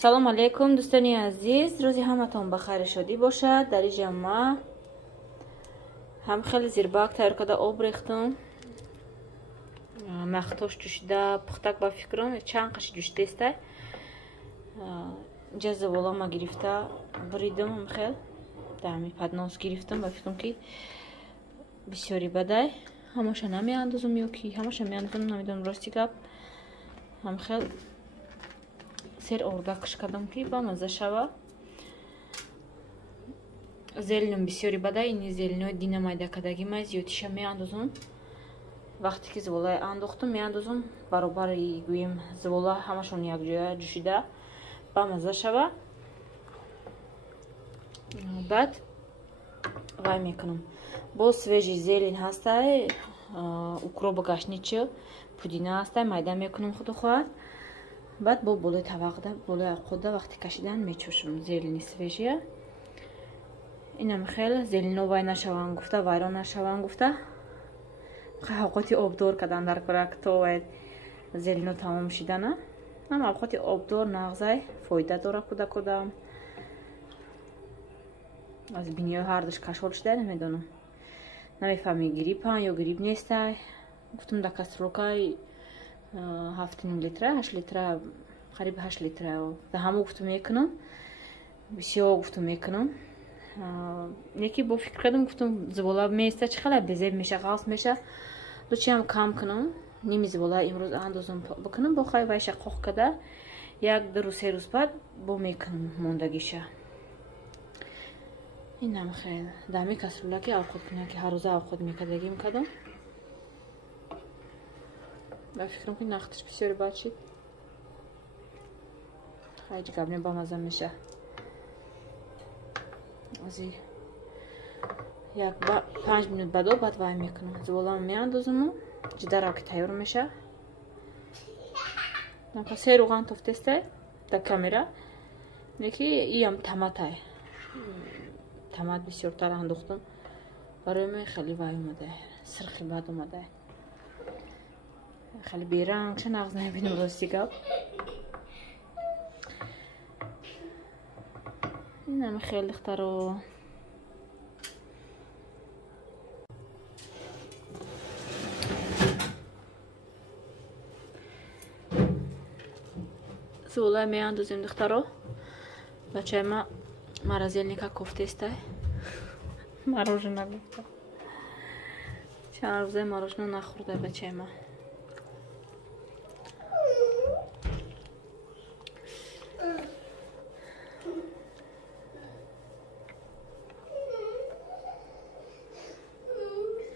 салом алейкум дӯстони азиз, рӯзи ҳаматон ба хайри шодӣ бошад. дар ин ҷамъа ҳам хеле зирбак тайёр карда об рехтум, нахтош ҷӯшида пухтак ба фикрам чанд қаши ҷӯшидестай. инҷа заволама гирифта буридам, ҳам хел дами паднос гирифтам ба фикрам ки бисёри бадай ҳамаша намеандозам ё ки ҳамаша меандозам, намедонам рости гап. ҳам хел сер ордакш кардам ки ба маза шава. зеленам бисёри бада, ини зеленои дина майда кадаги май зиёдиша меандозам. вақте ки завола андохтам меандозам баробари гӯем завола ҳамашон якҷоя ҷӯшида ба маза шава. баъд вай мекунам. бо свежи зелен ҳастай, укроба гашнича, пудина ҳастай, майда мекунам худу хоҳад. баъд бо болои тавақда, болои авқода вақти кашидан мечӯшам зелени свежия. инам хел зелено вай нашаванд гуфта, вайрон нашаванд гуфта авқоти обдор кадан дар кора то вай зелено тамом шидана. ам авқоти обдор нағзай фоида дора кӯдакодам. аз бинёи ҳардуш кашол шидай намедонам. намефаҳми гриппан ё грипп нестай. гуфтам да каструлкаи 7 литра 8 литра қариб 8 литра да ҳамо гуфтам мекунам. бисёр гуфтам мекунам. яке бо фикр кардам, гуфтам завола меиста чӣ хеле безеб меша, ғафс меша, дучиам кам кунам. ними завола имрӯз андозам бикунам, бо хай вайша қоқ када як ду рӯз се рӯз баъд бо мекунам мондагиша. инам хел дами касрула ки авқот кунам ки ҳаррӯза авқот мекардагӣ мекардам. ба фикрам ки нахтиш бисёри бад шид. ҳайҷ гап не ба маза меша. ази як 5 минут баъдо баъд вай мекунам. заволам меандозам, ҷидарам ки тайёр меша. нака се руған тофтестай да камера. неки иям таматай. тамат бисёртар андохтам. барои ман хеле вай омадай. сирхи бад омадай. хеле беранг ча нағз намебинам рости гап. инам хеле духтаро. завола меандозем духтаро. бачаи ма морозильника кофтестай. морожена гуфта. чанд рӯзаи морожена нахӯрдай бачаи ма.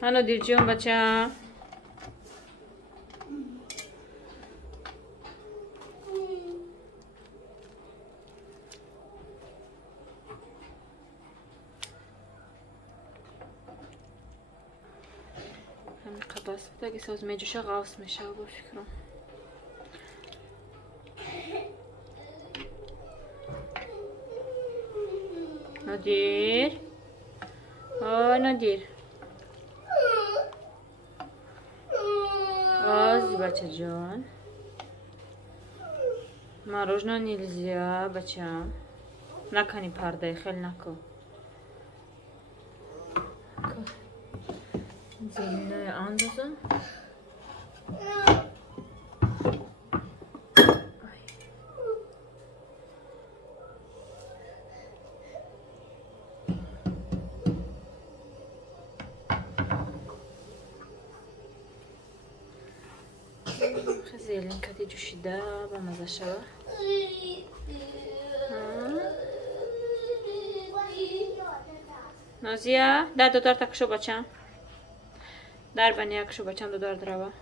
ҳано дирҷиён бача. қабас таги соз меҷӯша ғафс мешава ба фикрам. нодир, ой нодир. Ази бачаҷон. морожена нельзя бачам. накани пардаи хел нако. зеленое андозам. зелен кади ҷӯшида ба маза шава. нозия дар додар такшо бачам. дар бани якшо бачам додар драва.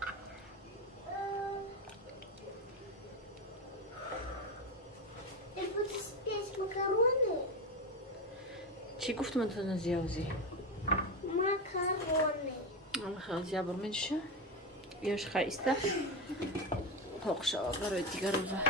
чӣ гуфтам то нозия ози? макарони. амахазия бор меҷӯша. ёш хаиста. тоқ шава барои дигар рӯза.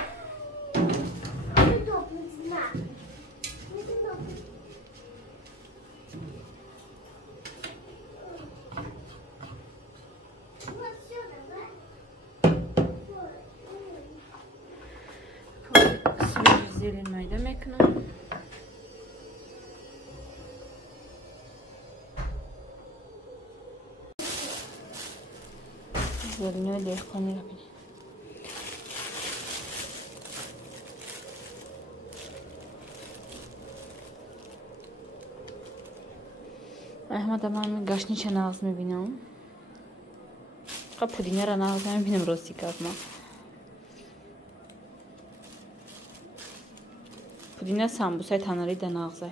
زیلین میده میکنم. زیلین دهقانی رو بینید. احمد من گشنیش نغز میبینم. خب پودینه را نغز میبینم راستی که ما پودینه سامبوسای تناری ده نغزه.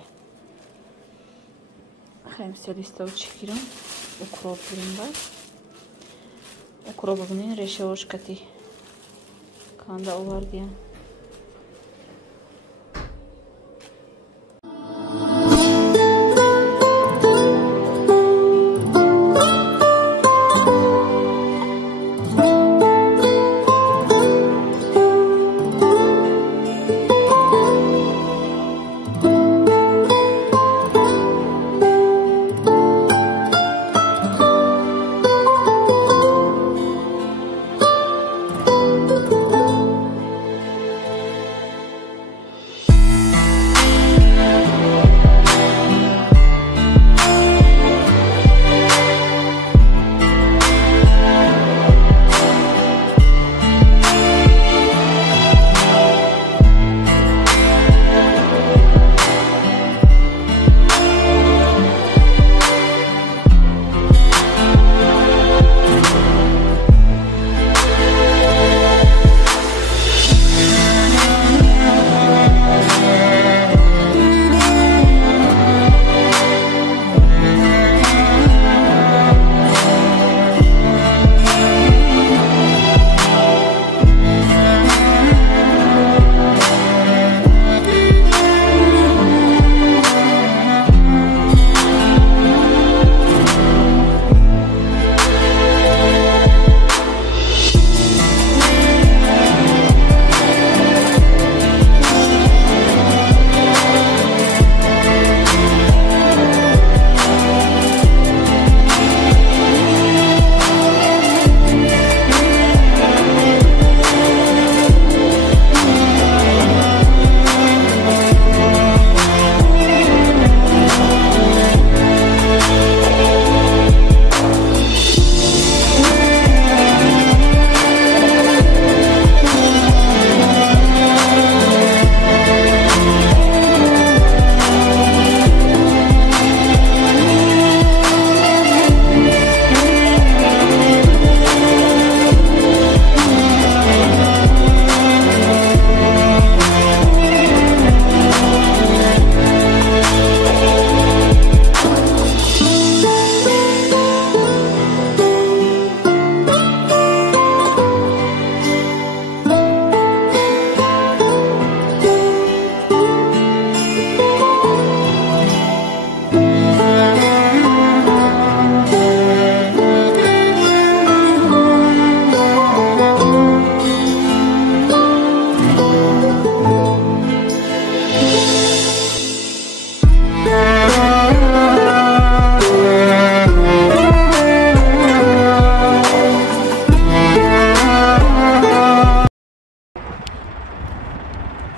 خیلی سلیستا و چکیرم. اکروب بریم باید. اکروب ببینین ریشه هاش کتی کانده آوردیم.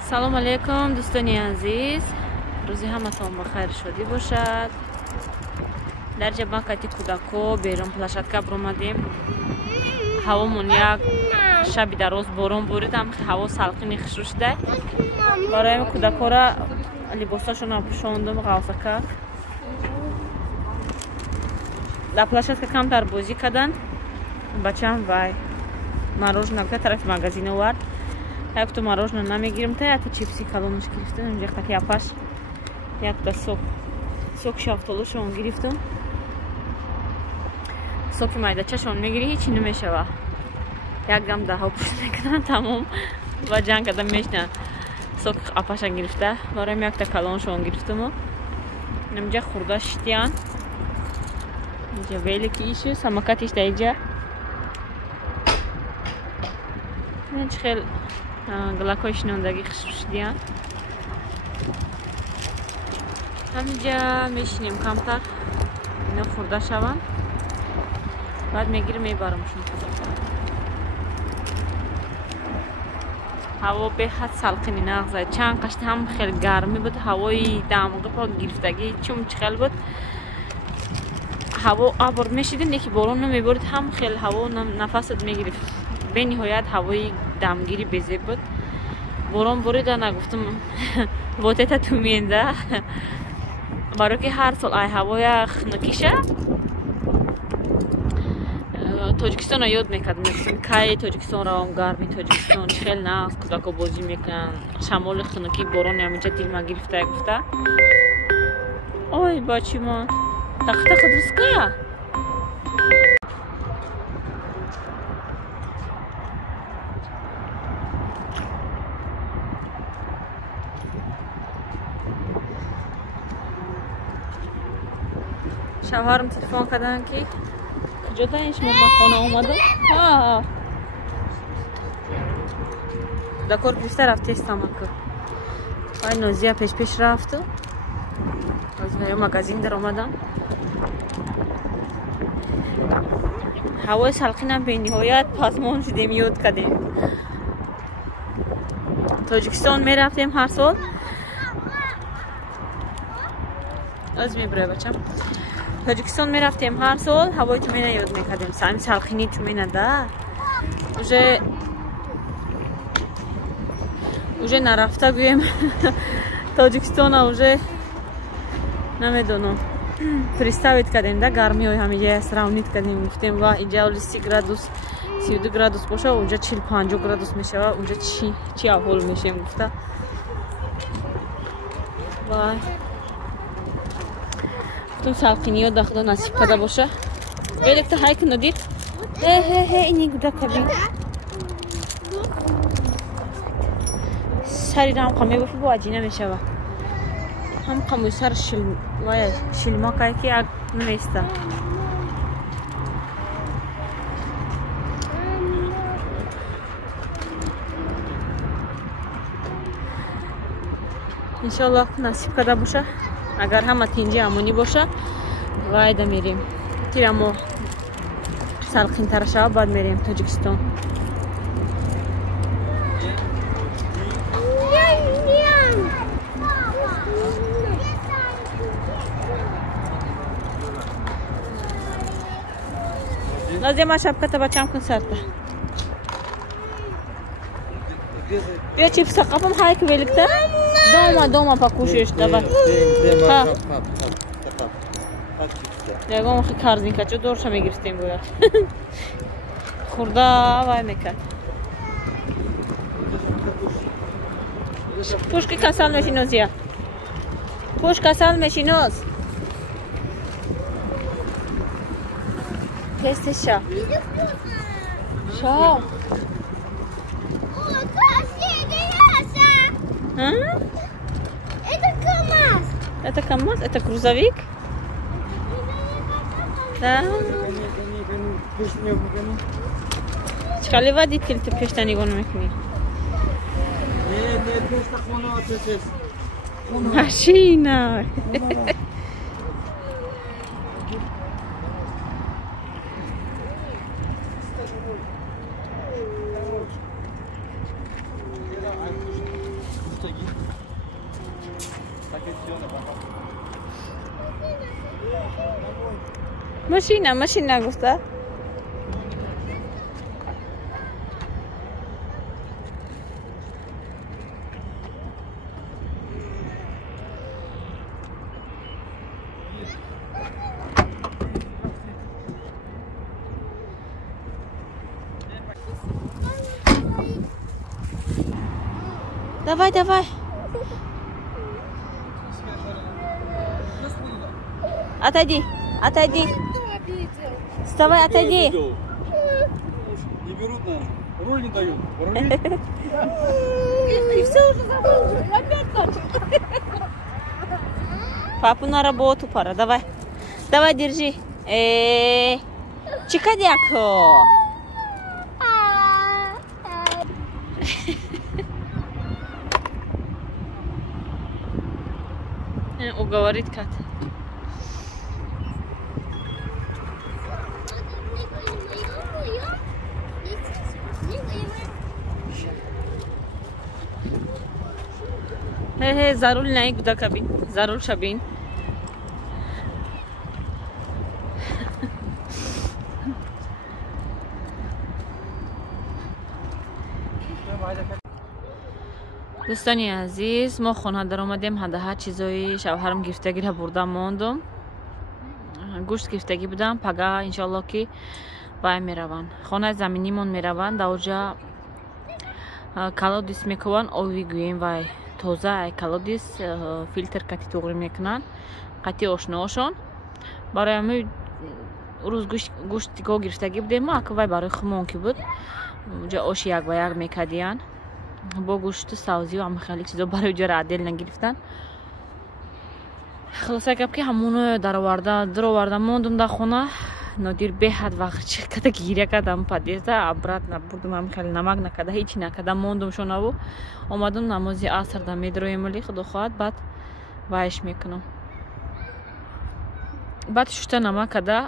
سلام علیکم دوستانی عزیز، روزی همتون بخیر شدی باشد. در جبانکتی کودکو بیرون پلشتکه برامدیم. هوامون یک شبی در روز بارون بوریدم، هوا سلقینی خشک شده. برای کودکا را لباساشون رو پوشاندم غوثکه. در پلشتکه کم تر بازی کردن. بچه‌ام وای مروژنا به طرف مغازین آورد. یک تو مروژنا نمیگیرم تا یک چیپسی کلونش گرفتم. اینجا تکی اپاش یک تا سوک شافتالوشون گرفتم. سوک مایداچه‌شون میگیری هیچی نمیشه. یک دم ده ها پوش میکنن تمام و جنگ کردن میشنن. سوک اپاش گرفته. برای یک تا کلونشون گرفتم. اینجا خورده شتیان. اینجا ویلی که ایشه سمکاتیش تا اینجا. اینجا خیلی گلاکویش نوندگی خشش دیان. همینجا میشینیم کمتر اینا خورده شوم. بعد میگیرم میبارمشون. ҳаво беҳад салқини нағзад. Чанд қашт ҳам хел гармӣ буд, ҳавои дамоғи пок гирифтагӣ чум чихел буд. ҳаво абр мешидин, неки борон намеборид, ҳам хел ҳаво нафасат мегирифт. бениҳоят ҳавои дамгири безеб буд. борон борида нагуфтам вот это туменда. барои ки ҳар сол ай ҳавоя хунукиша Тоҷикистонро ёд мекардам. Кай Тоҷикистон равам, гарми Тоҷикистон хел нағз кӯдако бозӣ мекунанд. Шамоли хунукӣ борони ҳаминҷа дилма гирифта гуфта. Ой бачимон тахта худруска. шавҳарам телефон карданд ки куҷодаин шумо ба хона омадам. да кор гирифта рафтестам аку. ай нозия пеш рафту. озмеё магазин дар омадам. ҳавои салқинам бениҳоят пазмон шудем, ёд кардем. Тоҷикистон мерафтем ҳар сол. оз мебурай бачам. Тоҷикистон мерафтем ҳар сол, ҳавои тумена ёд мекардем. Сами салқини тумена да. уже нарафта гӯем. Тоҷикистона уже намедонам. Представит кардем да гармиёи ҳамиҷа сравнит кардем. Гуфтем ва инҷа 30 градус 32 градус боша, унҷа 40-50 градус мешава, унҷа чи аҳвол мешем гуфта. вай гуфтам салқиниё да худо насиб карда боша. великта ҳайк нодид. ини гуда каби. сари рамқа мебафи бо аҷина мешава. ҳамқа мӯй сар шилмакай ки ак неста. иншоаллоҳ насиб карда боша. агар ҳама тинҷи амонӣ боша вайда мерем. тирамо салқинтара шава баъд мерем Тоҷикистон. назима шапката бачам кун сарта. бия чипса қапам ҳайк великта. дома покушаешь, давай. ягон хи корзинка чо дорша мегирифтем бояд. хурда вай мекард. пушки касал мешинос я. пуш касал мешинос. тестеша. Шо? Это КамАЗ. Это КамАЗ? Это грузовик? Да. Чекали водитель, ты пешта не гон мекни. Машина. Машина густа. Давай. Отойди. Вставай, отойди. Не берут, наверное. Руль не дают. И все уже забыл. Опять точно. Папу на работу пора. Давай, держи. Чикадяко. Уговорит Кат. ضرور نه گودا کبین ضرور شبین دوستانی عزیز ما خانه در آمدیم هر چیزای شوهرم گرفتگی را بردم موندم گوشت گرفتگی بودم پگاه انشالله که وای میروند خانه زمینیمون میروند در اونجا کالودیس میکنن آبی گویم وای تازه کالودیس فیلتر کتی توغری میکنن قطی آشناشون برای همه روز گوشت گرفتگی بودیم ما که وای برای خمون که بود اونجا آش یک و یک میکدیان با گوشت سازی و همه خیلی چیزا برای جور عدل نگرفتن خلاصه که همونو در آورده موندم در خونه نادیر به حد وقت چقدر گیره کردم پدیزه عبرت نبردم هم خیلی نمک نکرده هیچی نکردم موندم شونه و اومدم نمازی عصر در میدرویم ولی خدا خواهد بعد وایش میکنم بعد شوشته نمک کرده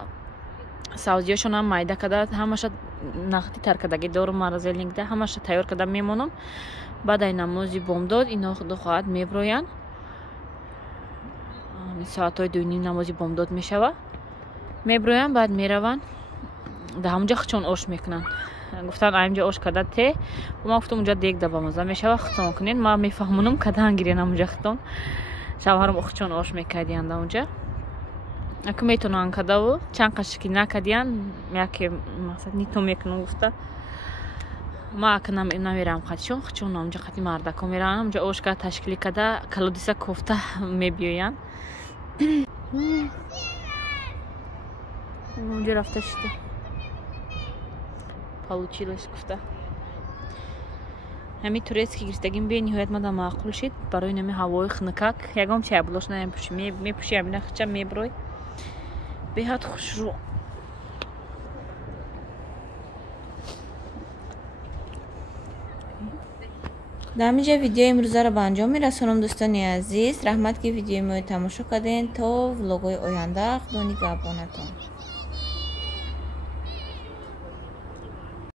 سازیاشون هم مایده کرده همش نختی تر کردگی دور مرزلینگ ده همش تیار کرده میمونم بعد این نمازی بامداد اینا خدا خواهد میبروین ساعت های 2:30 نمازی بامداد میشوه میبروین بعد میرون در همونجا خچون آش میکنن گفتن اینجا آش کرده ته ما گفتم اونجا دیگ دبا مزه میشوه ختم کنین ما میفهمونم کده هنگیرین همونجا ختم شوهرم خچون آش میکردین در اونجا اگه میتونن کده و چند قشکی نکدین یکی مقصد نیتو میکنم گفته ما اگه نمیرم خدشون خچون اونجا خطی مردکو میرن اونجا آش کرده تشکیلی کده کلودیسه کوفته میبیوین اونجا رفته شده получилось گفته همین طوریست که گرفتگیم به نهایت مده معقول شد برای نمی هوای خنکک یکم چه بلوش نمیپوشی میپوشی همین خچه میبروی به حد خوش رو در اینجا ویدیو امروزه رو به انجام میرسونم دوستانی عزیز رحمت که ویدیو ما تماشا کردین تا ولاگ‌های آینده خدا نگهبانتون